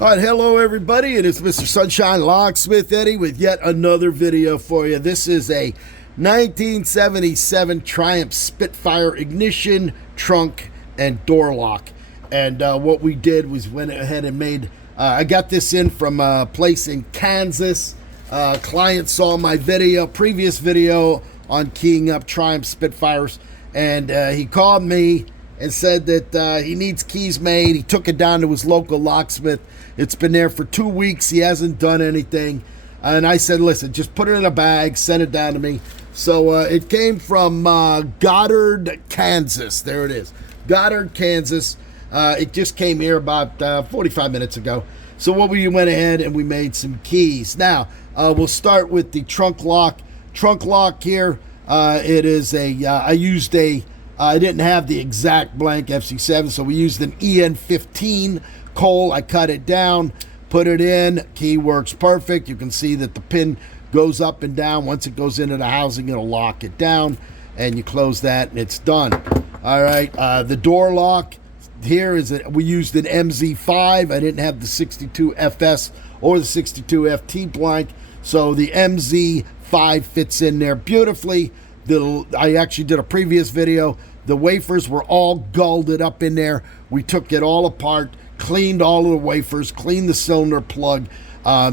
All right, hello everybody. It is Mr. Sunshine Locksmith Eddie with yet another video for you. This is a 1977 Triumph Spitfire ignition, trunk, and door lock. And what we did was went ahead and made, I got this in from a place in Kansas. Client saw my previous video on keying up Triumph Spitfires, and he called me and said that he needs keys made. He took it down to his local locksmith. It's been there for 2 weeks. He hasn't done anything. And I said, listen, just put it in a bag, send it down to me. So it came from Goddard, Kansas. There it is. Goddard, Kansas. It just came here about 45 minutes ago. So what we went ahead and we made some keys. Now, we'll start with the trunk lock. Trunk lock here. It is a, I didn't have the exact blank FC7, so we used an EN15 coal. I cut it down, put it in. Key works perfect. You can see that the pin goes up and down. Once it goes into the housing, it'll lock it down, and you close that, and it's done. All right, the door lock here is we used an MZ5. I didn't have the 62FS or the 62FT blank, so the MZ5 fits in there beautifully. I actually did a previous video. The wafers were all gulled up in there. We took it all apart, cleaned all of the wafers, cleaned the cylinder plug,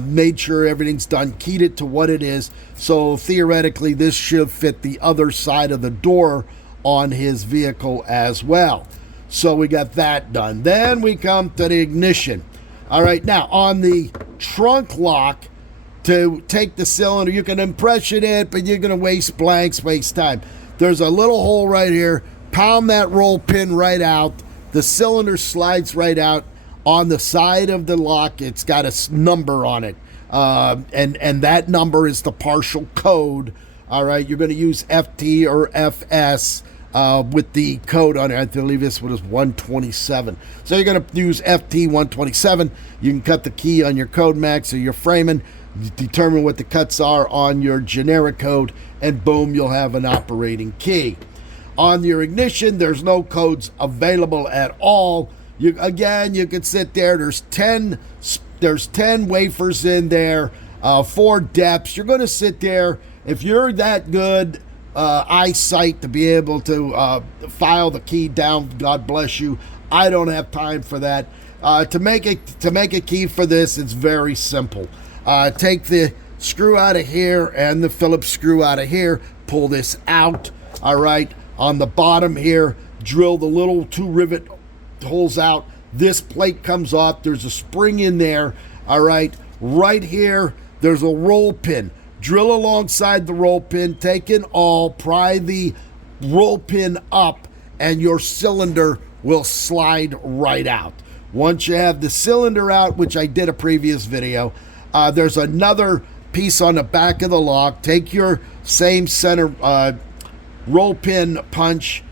made sure everything's done, keyed it to what it is. So theoretically, this should fit the other side of the door on his vehicle as well. So we got that done. Then we come to the ignition. All right, now on the trunk lock, to take the cylinder, you can impression it, but you're going to waste blanks, waste time. There's a little hole right here. Pound that roll pin right out. The cylinder slides right out. On the side of the lock, it's got a number on it, and that number is the partial code. All right, you're going to use FT or FS with the code on it. I believe this one is 127. So you're going to use FT 127. You can cut the key on your code max or your framing, determine what the cuts are on your generic code, and boom, you'll have an operating key. On your ignition, there's no codes available at all. You can sit there. There's 10 wafers in there, 4 depths. You're going to sit there. If you're that good eyesight to be able to file the key down, God bless you. I don't have time for that. To make a key for this, it's very simple. Take the screw out of here and the Phillips screw out of here. Pull this out. All right. On the bottom here, drill the little 2 rivet holes out. This plate comes off. There's a spring in there. All right. Right here, there's a roll pin. Drill alongside the roll pin. Take an awl. Pry the roll pin up, and your cylinder will slide right out. Once you have the cylinder out, which I did a previous video, there's another piece on the back of the lock. Take your same center roll pin punch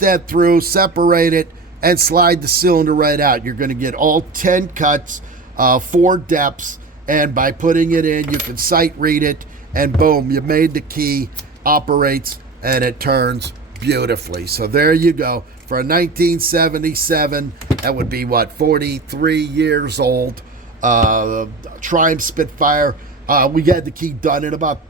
that through, separate it, and slide the cylinder right out. You're going to get all 10 cuts, 4 depths, and by putting it in, you can sight read it, and boom, you made the key, operates, and it turns beautifully. So there you go. For a 1977, that would be what, 43 years old. Triumph Spitfire. We had the key done in about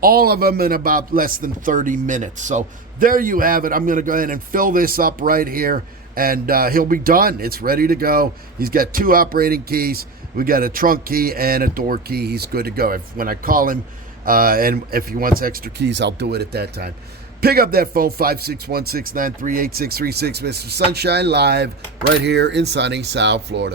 all of them in about less than 30 minutes. So there you have it. I'm going to go ahead and fill this up right here, and he'll be done. It's ready to go. He's got 2 operating keys. We got a trunk key and a door key. He's good to go. When I call him, and if he wants extra keys, I'll do it at that time. Pick up that phone, 561-693-8636. Mr. Sunshine Live, right here in sunny South Florida.